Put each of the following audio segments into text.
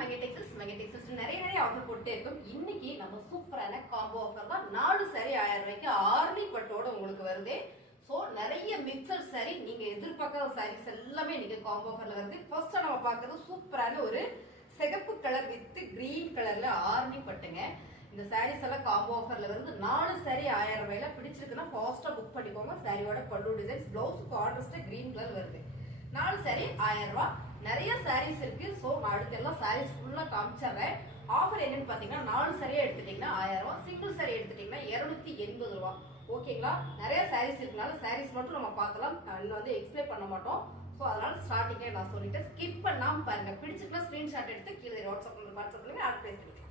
மெகடெக்ஸஸ் நிறைய ஆஃபர் போட்டே இருக்கும். இன்னைக்கு நம்ம சூப்பரான காம்போ ஆஃபர் தான். 4 சாரி 1000 ரூபாய்க்கு ஆர்லி பட்டோட உங்களுக்கு வருது. சோ நிறைய மிக்சர் சாரி நீங்க எதிர்பார்க்காத சாரீஸ் எல்லாமே நீங்க காம்போ ஆஃபர்ல வருது. ஃபர்ஸ்ட் நம்ம பார்க்கறது சூப்பரான ஒரு சிகப்பு கலர் வித் கிரீன் கலர்ல ஆர்லி பட்டுங்க. இந்த சாரீஸ் எல்லாம் காம்போ ஆஃபர்ல வருது. 4 சாரி 1000 ரூபாயில பிடிச்சிருக்குன்னா ஃபாஸ்டா புக் பண்ணிக்கோங்க. சாரியோட pallu designs blouse கான்ட்ராஸ்டா green colour வருது. 4 சாரி 1000 ரூபாய். நிறைய சாரீஸ் இருக்கு. சோ நான் அடுத்து எல்லாம் சாரீஸ் ஃபுல்லா காமிச்சறேன். ஆஃபர் என்னன்னு பாத்தீங்கன்னா 4 சாரியா எடுத்துட்டீங்கன்னா 1000 ரூபாய், சிங்கிள் சாரி எடுத்துட்டீங்கன்னா 280 ரூபாய். ஓகேங்களா? நிறைய சாரீஸ் இருக்கனால சாரீஸ் மட்டும் நம்ம பார்க்கலாம். வந்து எக்ஸ்பிளைன் பண்ண மாட்டோம். சோ அதனால ஸ்டார்டிங்கே நான் சொல்லிட்டேன். ஸ்கிப் பண்ணாம பாருங்க. பிடிச்சிருந்தா ஸ்கிரீன்ஷாட் எடுத்து கீழே வாட்ஸ்அப்ல ஆட் பண்ணிக்கலாம்.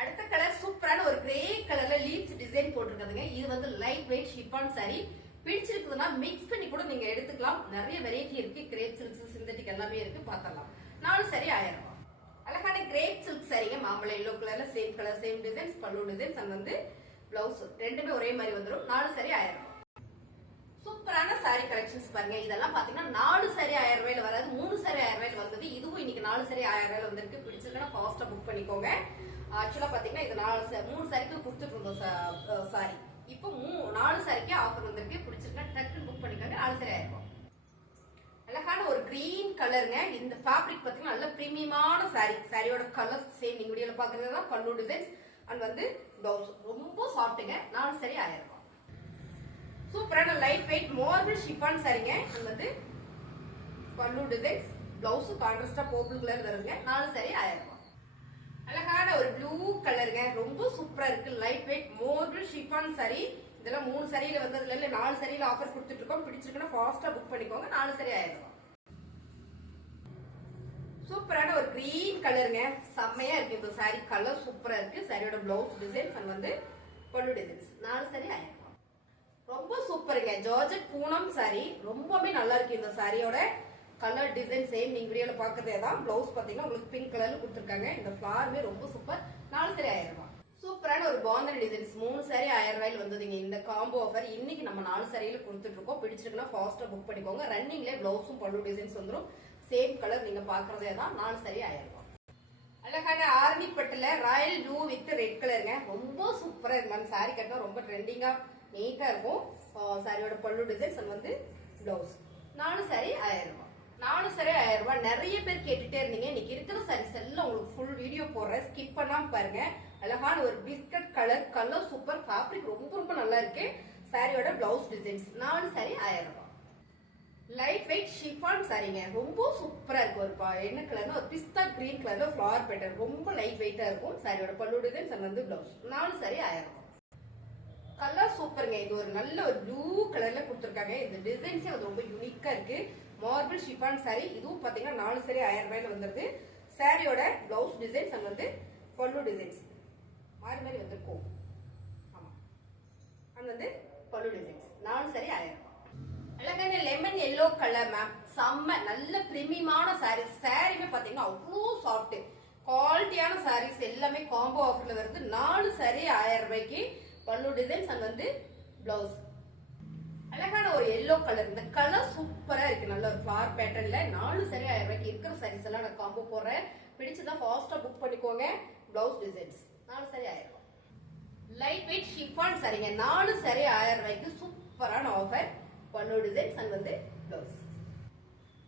அடுத்த கலர் சூப்பரான ஒரு கிரே கலர்ல லீவ்ஸ் டிசைன் போட்டிருக்காதுங்க. இது வந்து லைட் வெயிட் ஷிஃபான் சாரி. பிடிச்சிருக்குதுன்னா மிக்ஸ் பண்ணி கூட நீங்க எடுத்துக்கலாம். நிறைய வெரைட்டி இருக்கு. கிரேப் சில்க்ஸ், சிந்தட்டிக் எல்லாமே இருக்கு. பார்த்தலாம். 4 சாரி 1000 ரூபாய். அழகான கிரேப் சில்க் சாரிங்க. மாம்பழம் எல்லோ கலர்ல சேம் கலர் சேம் டிசைன்ஸ் பல்லு டிசைன்ஸ் அண்ட் வந்து பிளவுஸ் ரெண்டுமே ஒரே மாதிரி வந்துடும். 4 சாரி 1000 ரூபாய். சூப்பரான சாரி கலெக்ஷன்ஸ் பாருங்க. இதெல்லாம் பாத்தீங்கன்னா 4 சாரி 1000 ரூபாயில வராது, 3 சாரி 1000 ரூபாயில வந்தது. இதுவும் இன்னைக்கு 4 சாரி 1000 ரூபாயில வந்திருக்கு. பிடிச்சிருக்கா ஃபாஸ்டா புக் பண்ணிக்கோங்க. ஆக்சுவலா பாத்தீங்கன்னா இது 3 சாரிக்கு கொடுத்துட்டு இருந்தோம் சாரி. இப்போ 4 சாரிக்கு ஆஃபர் வந்திருக்கு. பிடிச்சிருக்கா டக்குன்னு புக் பண்ணிக்கோங்க. 4 சாரி 1000 ரூபாய். அழகான ஒரு கிரீன் கலருங்க. இந்த ஃபேப்ரிக் பாத்தீங்கன்னா நல்ல பிரீமியமான சாரி. சாரியோட கலர் சேம் நீங்க வீடியோல பாக்குறதுதான் பல்லு டிசைன்ஸ் அண்ட் வந்து பிளவுஸ் ரொம்ப சாஃப்ட்டுங்க. 4 சாரி 1000 ரூபாய். சூப்பரான லைட் வெயிட் மார்பிள் ஷிஃபான் சாரிங்க. அண்ட் வந்து பல்லு டிசைன்ஸ் பிளவுஸ் கான்ட்ராஸ்டா பர்பிள் கலர் வருங்க. 4 சாரி 1000 ரூபாய். அழகான ஒரு ப்ளூ கலருங்க. ரொம்ப சூப்பரா இருக்கு. Light weight marble chiffon sorry. இதெல்லாம் 3 சாரியில வந்ததுல இல்ல 4 சாரியில ஆஃபர் கொடுத்துட்டு இருக்கோம். பிடிச்சிருக்குன்னா ஃபாஸ்டா புக் பண்ணிக்கோங்க. 4 சாரி 1000 ரூபாய். சூப்பரான ஒரு கிரீன் கலருங்க. செம்மையா இருக்கு இந்த சாரி. கலர் சூப்பரா இருக்கு. சாரியோட பிளவுஸ் டிசைன்ஸ் அண்ட் வந்து பல்லு டிசைன்ஸ். 4 சாரி 1000 ரூபாய். ரொம்ப சூப்பருங்க. Georgette Poonam sorry. ரொம்பவே நல்லா இருக்கு இந்த சாரியோட கலர் டிசைன் சேம் நீங்க வீடியோல பாக்குறதே தான். பிளவுஸ் பாத்தீங்கன்னா உங்களுக்கு பிங்க் கலர்ல கொடுத்துருக்காங்க. இந்த ஃபிளாருமே ரொம்ப சூப்பர். 4 சாரி 1000 ரூபாய். சூப்பரான ஒரு பாந்தன் டிசைன்ஸ் 3 சாரி 1000 ரூபாயில வந்ததுங்க. இந்த காம்போ ஆஃபர் இன்னைக்கு நம்ம 4 சாரியில கொடுத்துட்டு இருக்கோம். பிடிச்சிருக்குன்னா ஃபாஸ்டா புக் பண்ணிக்கோங்க. ரன்னிங்ல பிளவுஸும் பல்லு டிசைன்ஸ் வந்துடும். சேம் கலர் நீங்க பாக்குறதே தான். 4 சாரி 1000 ரூபாய். அழகான ஆர்னி பட்டுல ராயல் ப்ளூ வித் ரெட் கலருங்க. ரொம்ப சூப்பரா இருக்கு. நம்ம சாரி கட்டினா ரொம்ப ட்ரெண்டிங்கா நீட்டா இருக்கும். சாரியோட பல்லு டிசைன்ஸ் அண்ட் வந்து பிளவுஸ். 4 சாரி 1000 ரூபாய். 4 சாரி 1000 ரூபாய். நிறைய பேர் கேட்டுட்டே இருந்தீங்க. இன்னைக்கு இருக்கிற சாரீஸ் எல்லாம் உங்களுக்கு ஃபுல் வீடியோ போடுறேன். ஸ்கிப் பண்ணாம பாருங்க. அழகான ஒரு biscuit colour. Colour super. Fabric ரொம்ப ரொம்ப நல்லா இருக்கு. சாரியோட பிளவுஸ் டிசைன்ஸ். 4 சாரி 1000 ரூபாய். லைட் வெயிட் ஷிஃபான் சாரிங்க. ரொம்ப சூப்பரா இருக்கு. ஒரு என்ன கலர்னா ஒரு பிஸ்தா கிரீன் கலர்ல ஃபிளவர் பேட்டர்ன். ரொம்ப லைட் வெயிட்டா இருக்கும். சாரியோட பல்லு டிசைன்ஸ் அண்ட் வந்து பிளவுஸ். 4 சாரி 1000 ரூபாய். கலர் சூப்பருங்க. இது ஒரு நல்ல ஒரு ப்ளூ கலர்ல கொடுத்துருக்காங்க. இந்த டிசைன்ஸே அது ரொம்ப யூனிக்கா இருக்கு. Marble chiffon sorry. இதுவும் பாத்தீங்கன்னா 4 சாரி 1000 ரூபாயில வந்துருது. சாரியோட பிளவுஸ் டிசைன்ஸ் அண்ட் வந்து பல்லு டிசைன்ஸ் மாறி மாறி வந்திருக்கும். ஆமா அண்ட் வந்து பல்லு டிசைன்ஸ். 4 சாரி 1000 ரூபாய். அழகான லெமன் எல்லோ கலர் மேம். செம்ம நல்ல பிரீமியமான சாரி. சாரியுமே பாத்தீங்கன்னா அவ்வளோ சாஃப்ட் குவாலிட்டியான சாரீஸ் எல்லாமே காம்போ ஆஃபர்ல வருது. 4 சாரி 1000 ரூபாய்க்கு பல்லு டிசைன்ஸ் அண்ட் வந்து பிளவுஸ். அழகான ஒரு எல்லோ கலர். இந்த கலர் சூப்பரா இருக்கு. நல்ல ஒரு ஃபிளவர் பேட்டர்ன்ல 4 சாரி 1000 ரூபாய்க்கு இருக்கிற சாரீஸ் எல்லாம் நான் காம்போ போடுறேன். பிடிச்சதா ஃபாஸ்டா புக் பண்ணிக்கோங்க. Blouse designs. 4 சாரி 1000 ரூபாய். லைட் வெயிட் ஷிஃபான் சாரிங்க. 4 சாரி 1000 ரூபாய்க்கு சூப்பரான ஆஃபர். பல்லு டிசைன்ஸ் அண்ட் வந்து பிளவுஸ்.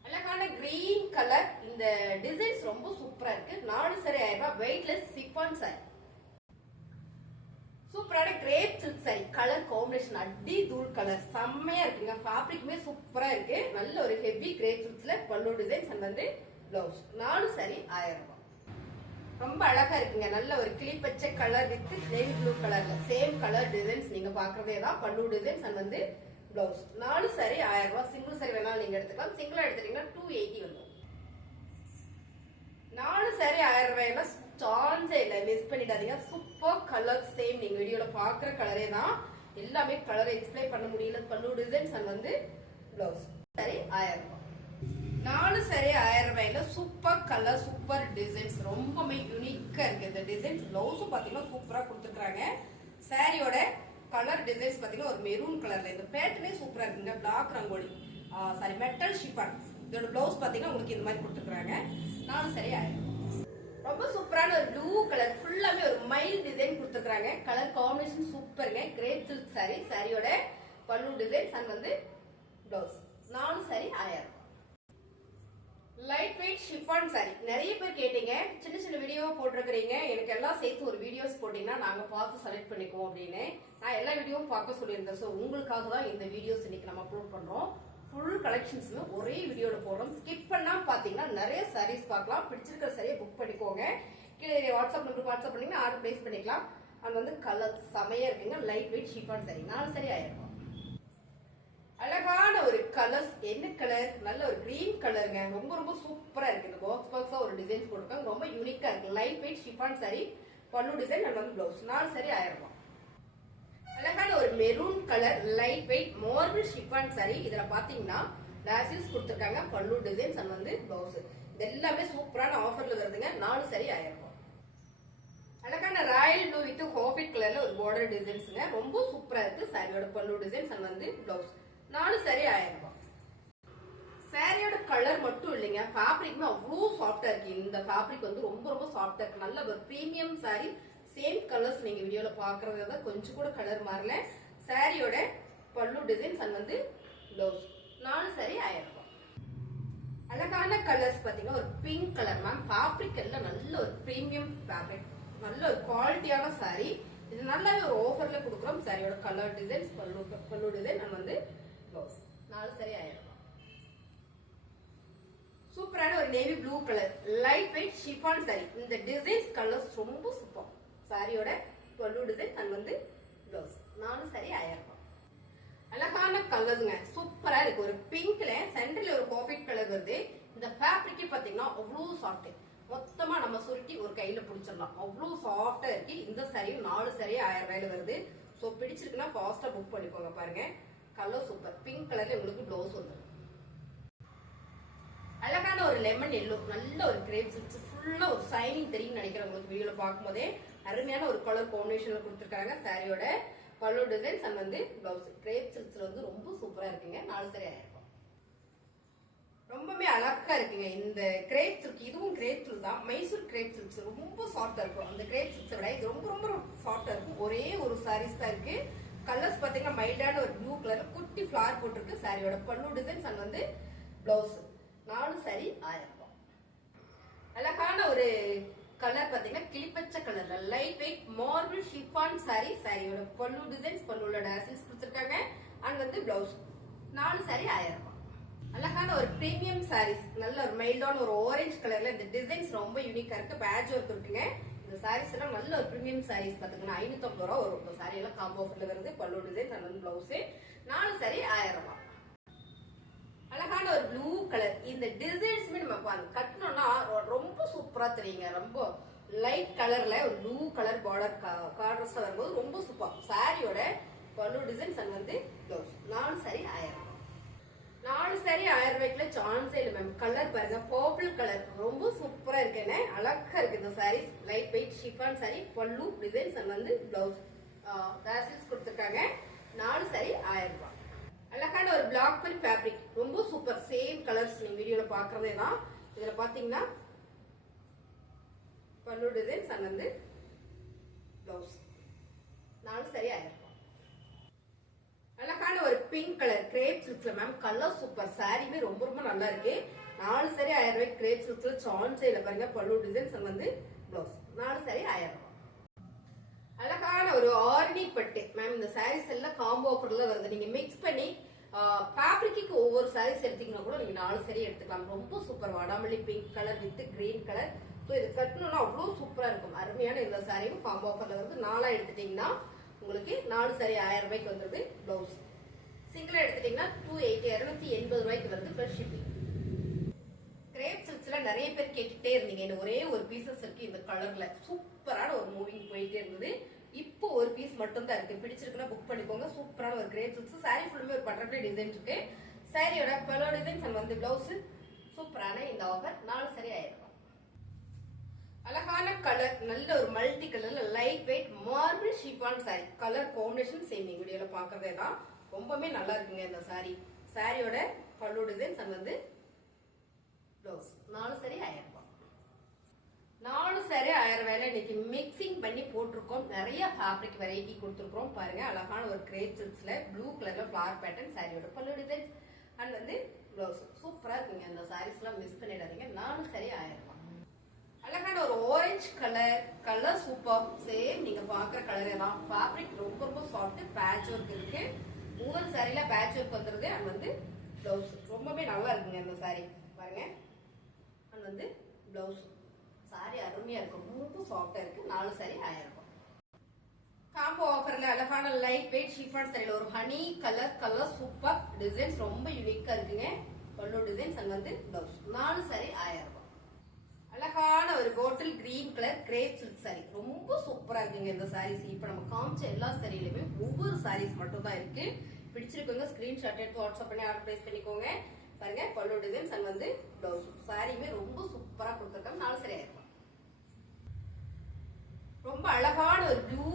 அழகான கிரீன் கலர். இந்த டிசைன்ஸ் ரொம்ப சூப்பரா இருக்கு. 4 சாரி 1000 ரூபாய். Weightless chiffon sari. சூப்பரான crepe silk sari. Colour combination அடி தூள் கலர். செம்மையா இருக்குங்க. ஃபேப்ரிக்குமே சூப்பரா இருக்கு. நல்ல ஒரு ஹெவி கிரேப் சில்க்ஸ்ல பல்லு டிசைன்ஸ் அண்ட் வந்து பிளவுஸ். 4 சாரி 1000 ரூபாய். ரொம்ப அழகா இருக்குங்க. நல்ல ஒரு கிளிப்பச்சை கலர் வித் நேவி ப்ளூ கலர்ல சேம் கலர் டிசைன்ஸ் நீங்க பாக்குறதே தான். பல்லு டிசைன்ஸ் அண்ட் வந்து பிளவுஸ். 4 சாரி 1000 ரூபாய். சிங்கிள் சாரி வேணாலும் நீங்க எடுத்துக்கலாம். சிங்கிளா எடுத்துட்டீங்கன்னா 280 வரும். 4 சாரி 1000 ரூபாய்னா சான்ஸே இல்ல. மிஸ் பண்ணிடாதீங்க. சூப்பர் கலர் சேம் நீங்க வீடியோல பாக்குற கலரே தான். எல்லாமே கலர் எக்ஸ்பிளைன் பண்ண முடியல. பல்லு டிசைன்ஸ் அண்ட் வந்து பிளவுஸ். சாரி 1000 ரூபாய். 4 சாரி 1000 ரூபாயில சூப்பர் கலர் சூப்பர் டிசைன்ஸ். ரொம்பவே யூனிக்கா இருக்கு இந்த டிசைன்ஸ். பிளவுஸும் பாத்தீங்கன்னா சூப்பரா கொடுத்துருக்காங்க. சாரியோட கலர் டிசைன்ஸ் பாத்தீங்கன்னா ஒரு மெரூன் கலர்ல. இந்த பேட்டர்னே சூப்பரா இருக்குங்க. Black rangoli sari metal chiffon. இதோட பிளவுஸ் பாத்தீங்கன்னா உங்களுக்கு இந்த மாதிரி கொடுத்துருக்காங்க. 4 சாரி 1000 ரூபாய். ரொம்ப சூப்பரான ஒரு ப்ளூ கலர் ஃபுல்லாமே ஒரு மைல் டிசைன் கொடுத்துருக்காங்க. கலர் காம்பினேஷன் சூப்பருங்க. Grape silk sorry. சாரியோட பல்லு டிசைன்ஸ் அண்ட் வந்து blouse. 4 sorry 1000. Light weight chiffon sorry. நிறைய பேர் கேட்டீங்க, சின்ன சின்ன வீடியோ போட்டிருக்கிறீங்க, எனக்கு எல்லாம் சேர்த்து ஒரு வீடியோஸ் போட்டீங்கன்னா நாங்க பார்த்து செலக்ட் பண்ணிக்குவோம் அப்படின்னு. நான் எல்லா வீடியோவும் பார்க்க சொல்லியிருந்தேன். ஸோ உங்களுக்காக தான் இந்த வீடியோஸ் இன்னைக்கு நம்ம அப்லோட் பண்றோம். ஃபுல் கலெக்ஷன்ஸ்னு ஒரே வீடியோல போடுறோம். ஸ்கிப் பண்ணாம பாத்தீங்கன்னா நிறைய சாரீஸ் பார்க்கலாம். பிடிச்சிருக்கிற சாரியை புக் பண்ணிக்கோங்க. கீழே வாட்ஸ்அப் நம்பருக்கு வாட்ஸ்அப் பண்ணீங்கன்னா ஆர்டர் பிளேஸ் பண்ணிக்கலாம். அது வந்து கலர் செமையா இருக்குங்க. Light weight chiffon sorry. 4 sorry 1000. அழகான ஒரு கலர்ஸ். என்ன கலர்? நல்ல ஒரு கிரீன் கலருங்க. ரொம்ப ரொம்ப சூப்பரா இருக்கு. இந்த பாக்ஸ் பாக்ஸா ஒரு டிசைன்ஸ் போட்டிருக்காங்க. ரொம்ப யூனிக்கா இருக்கு. Light weight chiffon sari. பல்லு டிசைன் அண்ட் வந்து பிளவுஸ். 4 சாரி 1000. அழகான ஒரு maroon colour light weight marble chiffon sorry. இதுல பாத்தீங்கன்னா டாசில்ஸ் கொடுத்திருக்காங்க. பல்லு டிசைன்ஸ் அண்ட் வந்து பிளவுஸ். இது எல்லாமே சூப்பரான ஆஃபர்ல வருதுங்க. 4 சாரி 1000. அழகான ராயல் ப்ளூ வித் ஹாபிட் கலர்ல ஒரு பார்டர் டிசைன்ஸ்ங்க. ரொம்ப சூப்பரா இருக்கு. சாரியோட பல்லு டிசைன்ஸ் அண்ட் வந்து பிளவுஸ். 4 சாரி 1000. சாரியோட கலர் மட்டும் இல்லைங்க, ஃபேப்ரிக்மே அவ்வளோ சாஃப்டா இருக்கு. இந்த ஃபேப்ரிக் வந்து ரொம்ப ரொம்ப சாஃப்டா இருக்கு. நல்ல ஒரு பிரீமியம் சாரி. சேம் கலர்ஸ் நீங்க வீடியோல பாக்குறத கொஞ்சம் கூட கலர் மாறல. சாரியோட பல்லு டிசைன்ஸ் அண்ட் வந்து பிளவுஸ். 4 சாரி 1000. அழகான கலர்ஸ் பாத்தீங்கன்னா ஒரு பிங்க் கலர் மேம். ஃபேப்ரிக் எல்லாம் நல்ல ஒரு பிரீமியம் ஃபேப்ரிக். நல்ல ஒரு குவாலிட்டியான சாரி. இது நல்லாவே ஒரு ஆஃபர்ல கொடுக்குறோம். சாரியோட கலர் டிசைன்ஸ் பல்லு டிசைன் அண்ட் வந்து பிளவுஸ். 4 சாரி 1000. சூப்பரான ஒரு navy blue colour light weight chiffon sorry. இந்த டிசைன்ஸ் கலர்ஸ் ரொம்ப சூப்பர். சாரியோட பல்லு டிசைன் அண்ட் வந்து பிளவுஸ். 4 சாரி 1000. அழகான கலருங்க. சூப்பரா இருக்கு. ஒரு பிங்க்ல சென்டர்ல ஒரு பர்ஃபெக்ட் கலர் வருது. இந்த ஃபேப்ரிக் பாத்தீங்கன்னா அவ்வளவு சாஃப்ட். மொத்தமா நம்ம சுருட்டி ஒரு கையில பிடிச்சிடலாம். அவ்வளவு சாஃப்டா இருக்கு. இந்த சாரியும் 4 சாரி 1000 ரூபாயில வருது. சோ பிடிச்சிருக்குன்னா ஃபாஸ்டா புக் பண்ணிக்கோங்க. பாருங்க கலர் சூப்பர். பிங்க் கலர்ல உங்களுக்கு பிளவுஸ் வந்துடும். அழகான ஒரு லெமன் எல்லோ நல்ல ஒரு கிரேப் சில்க்ஸ் ஃபுல்லா ஒரு சைனிங் தெரியும் நினைக்கிறவங்களுக்கு வீடியோல பார்க்கும்போதே அருமையான ஒரு கலர் காம்பினேஷன்ல கொடுத்துருக்காங்க. சாரியோட பல்லு டிசைன்ஸ் அண்ட் வந்து பிளவுஸ். கிரேப் சில்க்ஸ்ல வந்து ரொம்ப சூப்பரா இருக்குங்க. 4 சாரி 1000. ரொம்பவே அழகா இருக்குங்க இந்த கிரேப் சில்க். இதுவும் கிரேப் சில்க் தான். மைசூர் கிரேப் சில்க்ஸ் ரொம்ப சாஃப்டா இருக்கும். அந்த கிரேப் சில்க்ஸை விட இது ரொம்ப ரொம்ப சாஃப்டா இருக்கும். ஒரே ஒரு சாரீஸ் தான் இருக்கு. கலர்ஸ் பாத்தீங்கன்னா மைல்டான ஒரு ப்ளூ கலர் குட்டி ஃபிளார் போட்டிருக்கு. சாரியோட பல்லு டிசைன்ஸ் அண்ட் வந்து பிளவுஸ். 4 சாரி 1000. அழகான ஒரு கலர் பாத்தீங்கன்னா கிளிப்பச்சை கலர்ல light weight marble chiffon sorry. சாரியோட பல்லு டிசைன்ஸ் பல்லுல டாசில்ஸ் கொடுத்திருக்காங்க அண்ட் வந்து பிளவுஸ். 4 சாரி 1000. அழகான ஒரு பிரீமியம் சாரீஸ். நல்ல ஒரு மைல்டான ஒரு ஆரஞ்சு கலர்ல இந்த டிசைன்ஸ் ரொம்ப யூனிக்கா இருக்கு. பேட்ச் ஒர்க் இருக்குங்க. இந்த சாரீஸ் எல்லாம் நல்ல ஒரு பிரீமியம் சாரீஸ் பாத்தீங்கன்னா 550 ரூபா வரும். இந்த சாரி எல்லாம் காம்போ ஆஃபர்ல வருது. பல்லு டிசைன்ஸ் அண்ட் வந்து பிளவுஸ். 4 சாரி 1000. அழகான ஒரு ப்ளூ கலர். இந்த டிசைன்ஸ்மே நம்ம கட்டணும்னா ரொம்ப சூப்பரா தெரியுங்க. ரொம்ப லைட் கலர்ல ஒரு ப்ளூ கலர் பார்டர் கார்டர்ஸ்ல வரும்போது ரொம்ப சூப்பர். சாரியோட பல்லு டிசைன்ஸ் அண்ட் வந்து பிளவுஸ். 4 சாரி 1000. 4 சாரி 1000 ரூபாய்க்குள்ள சான்ஸே இல்லை மேம். கலர் பாருங்க பர்பிள் கலர் ரொம்ப சூப்பரா இருக்குன்னு அழகா இருக்கு இந்த saris. Light weight chiffon sari. Pallu designs and வந்து பிளவுஸ் டாசில்ஸ் கொடுத்திருக்காங்க. 4 சாரி 1000 ரூபாய். அழகான ஒரு பிளாக் பிரிண்ட் ஃபேப்ரிக் ரொம்ப சூப்பர். சேம் கலர்ஸ் நீங்க வீடியோல பாக்குறதே தான். இதுல பாத்தீங்கன்னா பல்லு டிசைன்ஸ் அண்ட் வந்து பிளவுஸ். 4 சாரி 1000. அழகான ஒரு பிங்க் கலர் கிரேப் சில்க்ல மேம். Colour super. சாரியுமே ரொம்ப ரொம்ப நல்லா இருக்கு. 4 சாரி 1000 ரூபாய். கிரேப் சில்க்ல சான்ஸே இல்ல பாருங்க. பல்லு டிசைன்ஸ் அண்ட் வந்து பிளவுஸ். 4 சாரி 1000. அழகான ஒரு ஆரணி பட்டு மேம். இந்த சாரீஸ் எல்லாம் காம்போ ஆஃபர்ல வருது. நீங்க மிக்ஸ் பண்ணி ஃபேப்ரிக்கு ஒவ்வொரு சாரீஸ் எடுத்தீங்கன்னா கூட நீங்க 4 சாரி எடுத்துக்கலாம். ரொம்ப சூப்பர். வடாமல்லி pink colour with green colour. So இது கட்டணும்னா அவ்வளவு சூப்பரா இருக்கும். அருமையான இந்த சாரியும் காம்போ ஆஃபர்ல வருது. 4 எடுத்துட்டீங்கன்னா உங்களுக்கு 4 சாரி 1000 ரூபாய்க்கு வந்துருது. பிளவுஸ் சிங்கிளா எடுத்துட்டீங்கன்னா 280 ரூபாய்க்கு வருது பிளஸ் ஷிப்பிங். கிரேப் சில்க்ஸ்ல நிறைய பேர் கேட்டுட்டே இருந்தீங்க. இந்த ஒரே ஒரு பீசஸ் இருக்கு இந்த கலர்ல. சூப்பரான ஒரு மூவிங் போயிட்டே இருந்தது. இப்போ ஒரு பீஸ் மட்டும் தான் இருக்கு. பிடிச்சிருக்குன்னா புக் பண்ணிக்கோங்க. சூப்பரான ஒரு கிரேப் சில்க்ஸ். சாரி ஃபுல்லுமே ஒரு பட்டர்ஃப்ளை டிசைன் இருக்கு. சாரியோட பல்லு டிசைன்ஸ் அண்ட் வந்து பிளவுஸ். சூப்பரான இந்த ஆஃபர். 4 சாரி 1000. அழகான கலர் நல்ல ஒரு மல்டி கலர்ல light weight marble chiffon sorry. Colour combination same நீங்க வீடியோல பாக்குறதே தான். ரொம்பவே நல்லா இருக்குங்க இந்த சாரி. சாரியோட பல்லு டிசைன்ஸ் அண்ட் வந்து பிளவுஸ். 4 சாரி 1000. 4 கலர்ல இன்னைக்கு மிக்சிங் பண்ணி போட்டிருக்கோம். நிறைய ஃபேப்ரிக் வெரைட்டி கொடுத்துருக்கோம். பாருங்க அழகான ஒரு கிரேப் சில்க்ஸ்ல ப்ளூ கலர்ல ஃபிளவர் பேட்டர்ன் சாரியோட பல்லு டிசைன் அண்ட் வந்து ப்ளவுஸ் சூப்பரா இருக்குங்க. இந்த சாரீஸ் எல்லாம் மிஸ் பண்ணிடாதீங்க. 4 சாரி 1000 ரூபாய். அழகான ஒரு ஆரஞ்சு கலர் சூப்பர். சேம் நீங்க பாக்குற கலரே தான். ஃபேப்ரிக் ரொம்ப ரொம்ப சாஃப்ட். பேட்ச் ஒர்க் இருக்கு. ஒவ்வொரு சாரில பேட்ச் ஒர்க் வந்துருது அண்ட் வந்து ப்ளவுஸ் ரொம்பவே நல்லா இருக்குங்க இந்த சாரி. பாருங்க அண்ட் வந்து ப்ளவுஸ் சாரி அருமையா இருக்கும். ரொம்ப சாஃப்டா இருக்கு. 4 சாரி 1000 ரூபாய். காம்போ ஆஃபர்ல அழகான லைட் வெயிட் ஷிஃபான் சாரில ஒரு ஹனி கலர் சூப்பர் டிசைன்ஸ் ரொம்ப யூனிக்கா இருக்குங்க. பல்லு டிசைன்ஸ் அண்ட் வந்து ப்ளவுஸ் 4 சாரி 1000 ரூபாய். அழகான ஒரு bottle green colour grape silk sorry ரொம்ப சூப்பரா இருக்குங்க இந்த சாரீஸ். இப்ப நம்ம காமிச்ச எல்லா சாரிலுமே ஒவ்வொரு சாரீஸ் மட்டும் தான் இருக்கு. பிடிச்சிருக்கவங்க ஸ்கிரீன்ஷாட் எடுத்து வாட்ஸ்அப் பண்ணி ஆர்டர் பிளேஸ் பண்ணிக்கோங்க. பாருங்க பல்லு டிசைன்ஸ் அண்ட் வந்து ப்ளவுஸ் சாரியுமே ரொம்ப சூப்பரா கொடுத்துருக்காங்க. 4 சாரி 1000 ரூபாய். ரொம்ப அழகான ஒரு ப்ளூ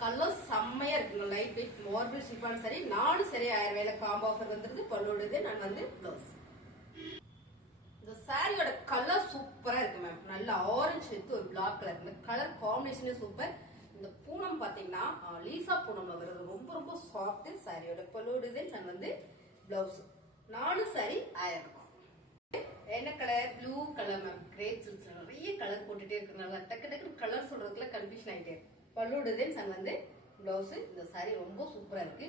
கலர் செம்மையா இருக்குங்க. Light weight marble chiffon sorry 4 sorry 1000 ரூபாயில காம்போ ஆஃபர் வந்துருக்கு. பல்லு டிசைன் அண்ட் வந்து ப்ளவுஸ். இந்த சாரியோட கலர் சூப்பரா இருக்கு மேம். நல்ல ஆரஞ்சு வித் ஒரு பிளாக் கலர். இந்த கலர் காம்பினேஷனே சூப்பர். இந்த பூனம் பாத்தீங்கன்னா லீசா பூனம்ல வருது. ரொம்ப ரொம்ப சாஃப்ட். சாரியோட பல்லு டிசைன்ஸ் அண்ட் வந்து ப்ளவுஸ் 4 சாரி 1000 ரூபாய். என்ன colour? Blue colour ma'am. Crepe சில்க்ஸ்ல நிறைய கலர் போட்டுட்டே இருக்கனால டக்கு கலர் சொல்றதுக்குள்ள கன்ஃபியூஷன் ஆயிட்டே. பல்லு டிசைன்ஸ் அண்ட் வந்து ப்ளவுஸ். இந்த சாரி ரொம்ப சூப்பரா இருக்கு.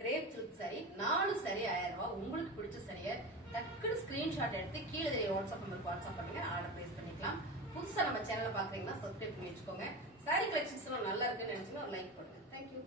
கிரேப் சில்க் சாரி 4 சாரி 1000 ரூபாய். உங்களுக்கு பிடிச்ச சாரியை டக்குனு ஸ்கிரீன்ஷாட் எடுத்து கீழே வாட்ஸ்அப் நம்பருக்கு வாட்ஸ்அப் பண்ணுங்க. ஆர்டர் பிளேஸ் பண்ணிக்கலாம். புதுசா நம்ம சேனலை பாக்குறீங்கன்னா சப்ஸ்கிரைப் பண்ணி வச்சுக்கோங்க. சாரி கலெக்ஷன்ஸ் எல்லாம் நல்லா இருக்குன்னு நினைச்சீங்கன்னா ஒரு லைக் பண்ணுங்க. தேங்க்யூ.